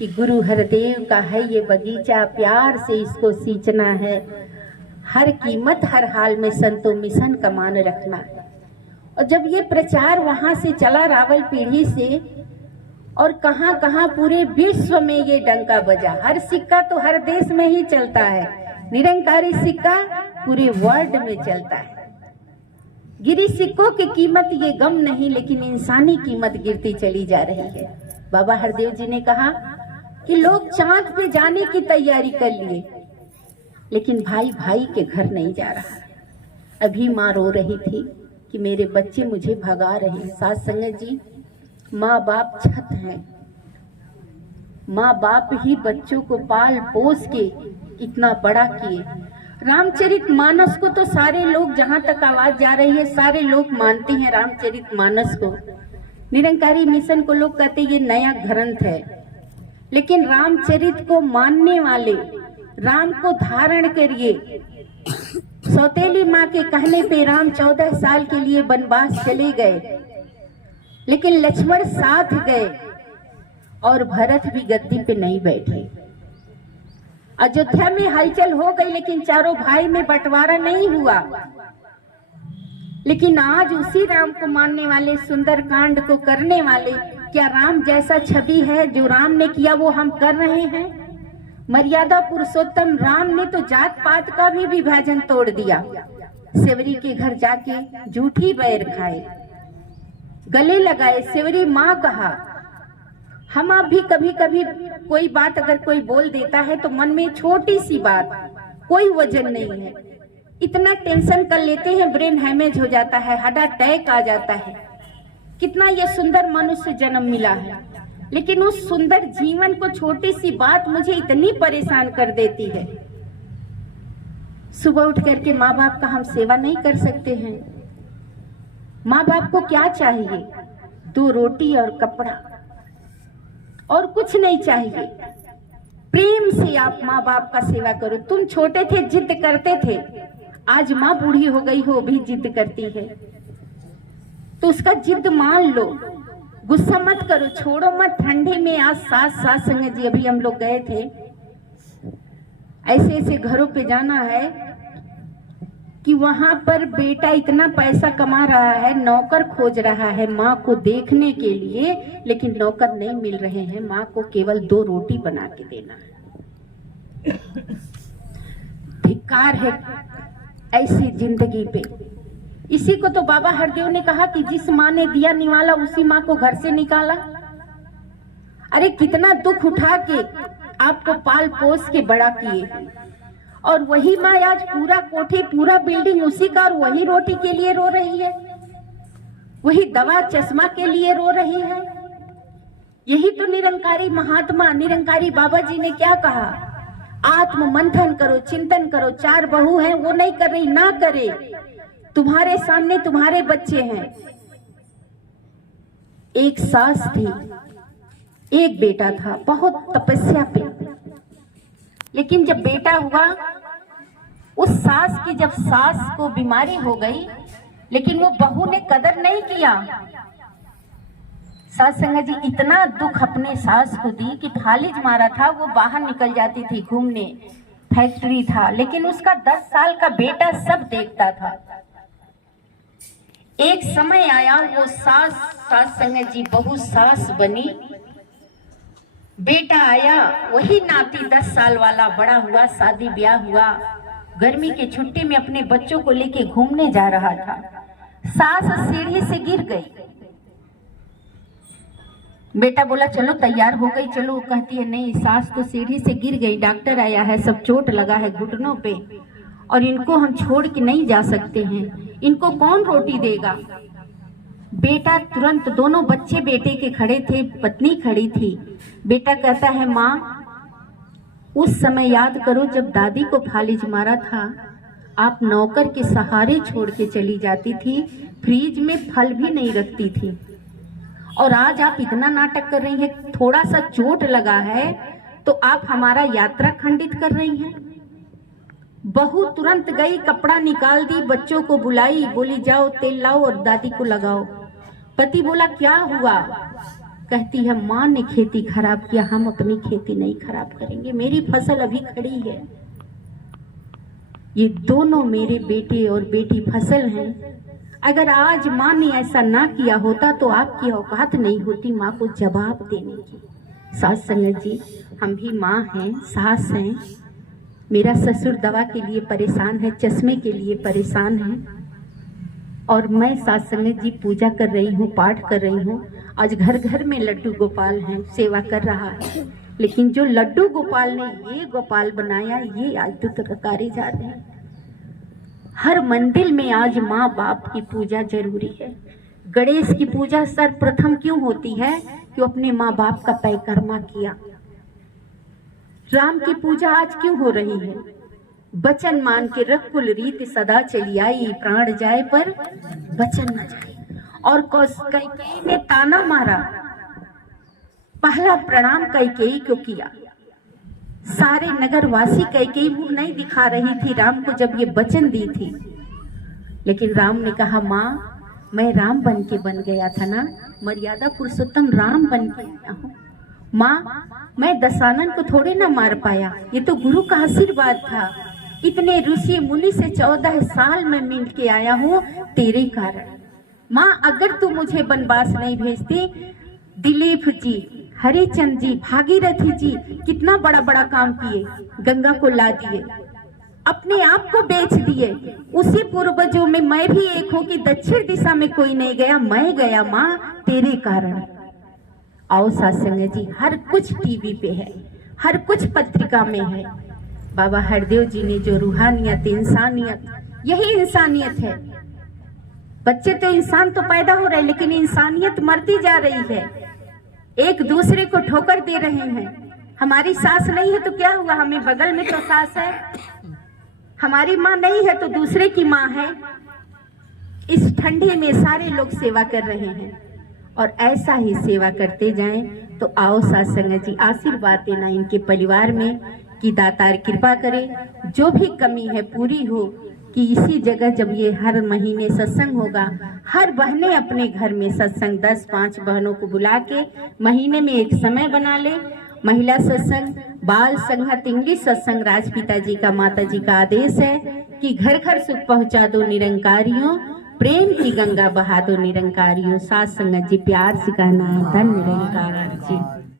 कि गुरु हरदेव का है ये बगीचा, प्यार से इसको सींचना है, हर कीमत हर हाल में संतो मिशन का मान रखना है। और जब ये प्रचार वहां से चला रावल पीढ़ी से, और कहां कहां पूरे विश्व में ये डंका बजा। हर सिक्का तो हर देश में ही चलता है, निरंकारी सिक्का पूरे वर्ल्ड में चलता है। गिरी सिक्कों की कीमत ये गम नहीं, लेकिन इंसानी कीमत गिरती चली जा रही है। बाबा हरदेव जी ने कहा कि लोग चांद पे जाने की तैयारी कर लिए, लेकिन भाई भाई के घर नहीं जा रहा। अभी माँ रो रही थी कि मेरे बच्चे मुझे भगा रहे हैं। साथ संगत जी, माँ बाप छत हैं, माँ बाप ही बच्चों को पाल पोस के इतना बड़ा किए। रामचरित मानस को तो सारे लोग, जहां तक आवाज जा रही है, सारे लोग मानते हैं रामचरित मानस को। निरंकारी मिशन को लोग कहते ये नया ग्रंथ है, लेकिन रामचरित को मानने वाले, राम को धारण करिए। सौतेली माँ के कहने पे राम 14 साल के लिए वनवास चले गए, लेकिन लक्ष्मण साथ गए और भरत भी गद्दी पे नहीं बैठे। अयोध्या में हलचल हो गई, लेकिन चारों भाई में बंटवारा नहीं हुआ। लेकिन आज उसी राम को मानने वाले, सुंदर कांड को करने वाले, क्या राम जैसा छवि है? जो राम ने किया वो हम कर रहे हैं। मर्यादा पुरुषोत्तम राम ने तो जात पात का भी विभाजन तोड़ दिया। सेवरी के घर जाके झूठी बैर खाए, गले लगाए, सेवरी माँ कहा। हम आप भी कभी कभी कोई बात अगर कोई बोल देता है तो मन में छोटी सी बात, कोई वजन नहीं है, इतना टेंशन कर लेते हैं, ब्रेन हैमेज हो जाता है, हार्ट अटैक आ जाता है। कितना ये सुंदर मनुष्य जन्म मिला है, लेकिन उस सुंदर जीवन को छोटी सी बात मुझे इतनी परेशान कर देती है। सुबह उठ करके माँ बाप का हम सेवा नहीं कर सकते हैं। माँ बाप को क्या चाहिए? 2 रोटी और कपड़ा, और कुछ नहीं चाहिए। प्रेम से आप माँ बाप का सेवा करो। तुम छोटे थे जिद करते थे, आज माँ बूढ़ी हो गई हो भी जिद करती है, तो उसका जिद मान लो, गुस्सा मत करो, छोड़ो मत। ठंडे में आज साथ संगत जी, अभी हम लोग गए थे, ऐसे ऐसे घरों पे जाना है कि वहां पर बेटा इतना पैसा कमा रहा है, नौकर खोज रहा है माँ को देखने के लिए, लेकिन नौकर नहीं मिल रहे हैं। माँ को केवल 2 रोटी बना के देना है। धिक्कार है ऐसी जिंदगी पे। इसी को तो बाबा हरदेव ने कहा कि जिस माँ ने दिया निवाला, उसी माँ को घर से निकाला। अरे कितना दुख उठा के आपको पाल पोस के बड़ा किए, और वही माँ आज पूरा कोठी, पूरा बिल्डिंग उसी का, और वही रोटी के लिए रो रही है, वही दवा चश्मा के लिए रो रही है। यही तो निरंकारी महात्मा, निरंकारी बाबा जी ने क्या कहा? आत्म मंथन करो, चिंतन करो। 4 बहू हैं, वो नहीं कर रही, ना करे। तुम्हारे सामने तुम्हारे बच्चे हैं। एक सास थी, एक बेटा था, बहुत तपस्या पे, लेकिन जब बेटा हुआ, उस सास की जब सास को बीमारी हो गई, लेकिन वो बहू ने कदर नहीं किया। सास संगत जी इतना दुख अपने सास को दी कि फालिज मारा था, वो बाहर निकल जाती थी घूमने, फैक्ट्री था, लेकिन उसका 10 साल का बेटा सब देखता था। एक समय आया, वो सास संगत जी बहू सास बनी, बेटा आया, वही नाती 10 साल वाला बड़ा हुआ, शादी ब्याह हुआ, गर्मी की छुट्टी में अपने बच्चों को लेके घूमने जा रहा था। सास सीढ़ी से गिर गई। बेटा बोला चलो तैयार हो गई, चलो। कहती है नहीं, सास तो सीढ़ी से गिर गई, डॉक्टर आया है, सब चोट लगा है घुटनों पे, और इनको हम छोड़ के नहीं जा सकते हैं, इनको कौन रोटी देगा? बेटा तुरंत, दोनों बच्चे बेटे के खड़े थे, पत्नी खड़ी थी। बेटा कहता है माँ, उस समय याद करो जब दादी को फालिज मारा था, आप नौकर के सहारे छोड़ के चली जाती थी, फ्रिज में फल भी नहीं रखती थी, और आज आप इतना नाटक कर रही हैं। थोड़ा सा चोट लगा है तो आप हमारा यात्रा खंडित कर रही हैं। बहू तुरंत गई, कपड़ा निकाल दी, बच्चों को बुलाई, बोली जाओ तेल लाओ और दादी को लगाओ। पति बोला क्या हुआ? कहती है माँ ने खेती खराब किया, हम अपनी खेती नहीं खराब करेंगे, मेरी फसल अभी खड़ी है। ये दोनों मेरे बेटे और बेटी फसल हैं। अगर आज माँ ने ऐसा ना किया होता तो आपकी औकात नहीं होती माँ को जवाब देने की। सास संगत जी, हम भी माँ हैं, सास हैं। मेरा ससुर दवा के लिए परेशान है, चश्मे के लिए परेशान है, और मैं सास संगत जी पूजा कर रही हूँ, पाठ कर रही हूँ। आज घर घर में लड्डू गोपाल हैं, सेवा कर रहा है, लेकिन जो लड्डू गोपाल ने ये गोपाल बनाया, ये आज तो तकारे जा रहे हैं। हर मंदिर में आज माँ बाप की पूजा जरूरी है। गणेश की पूजा सर्वप्रथम क्यों होती है? कि अपने माँ बाप का परिक्रमा किया। राम की पूजा आज क्यों हो रही है? बचन मान के रख कुल रीत सदा चली आई, प्राण जाए पर बचन न जाए। और कैकेयी ने ताना मारा, पहला प्रणाम कैकेयी को किया। सारे नगरवासी कैकेयी मुंह नहीं दिखा रही थी राम को जब ये वचन दी थी, लेकिन राम ने कहा माँ मैं राम बन के बन गया था ना, मर्यादा पुरुषोत्तम राम बन के आया हूँ। माँ मैं दशानन को थोड़े ना मार पाया, ये तो गुरु का आशीर्वाद था। इतने ऋषि मुनि से 14 साल में मिल के आया हूँ तेरे कारण। माँ अगर तू मुझे वनवास नहीं भेजती, दिलीप जी, हरिचंद जी, भागीरथी जी कितना बड़ा बड़ा काम किए, गंगा को ला दिए, अपने आप को बेच दिए। उसी पूर्वजों में मैं भी एक हूँ कि दक्षिण दिशा में कोई नहीं गया, मैं गया माँ तेरे कारण। आओ सत्संग जी, हर कुछ टीवी पे है, हर कुछ पत्रिका में है। बाबा हरदेव जी ने जो रूहानियत, इंसानियत, यही इंसानियत है। बच्चे तो इंसान तो पैदा हो रहे, लेकिन इंसानियत मरती जा रही है, एक दूसरे को ठोकर दे रहे हैं। हमारी सास नहीं है तो क्या हुआ, हमें बगल में तो सास है। हमारी माँ नहीं है तो दूसरे की माँ है। इस ठंडी में सारे लोग सेवा कर रहे हैं, और ऐसा ही सेवा करते जाएं। तो आओ सत्संग जी, आशीर्वाद देना इनके परिवार में कि दातार कृपा करे, जो भी कमी है पूरी हो। कि इसी जगह जब ये हर महीने सत्संग होगा, हर बहनें अपने घर में सत्संग 10-5 बहनों को बुला के महीने में एक समय बना ले। महिला सत्संग, बाल संगत, इंग्लिश सत्संग राजपिता जी का, माता जी का आदेश है कि घर घर सुख पहुंचा दो निरंकारियों, प्रेम की गंगा बहा दो निरंकारियों। साथ संगत जी प्यार से कहना है धन निरंकार जी।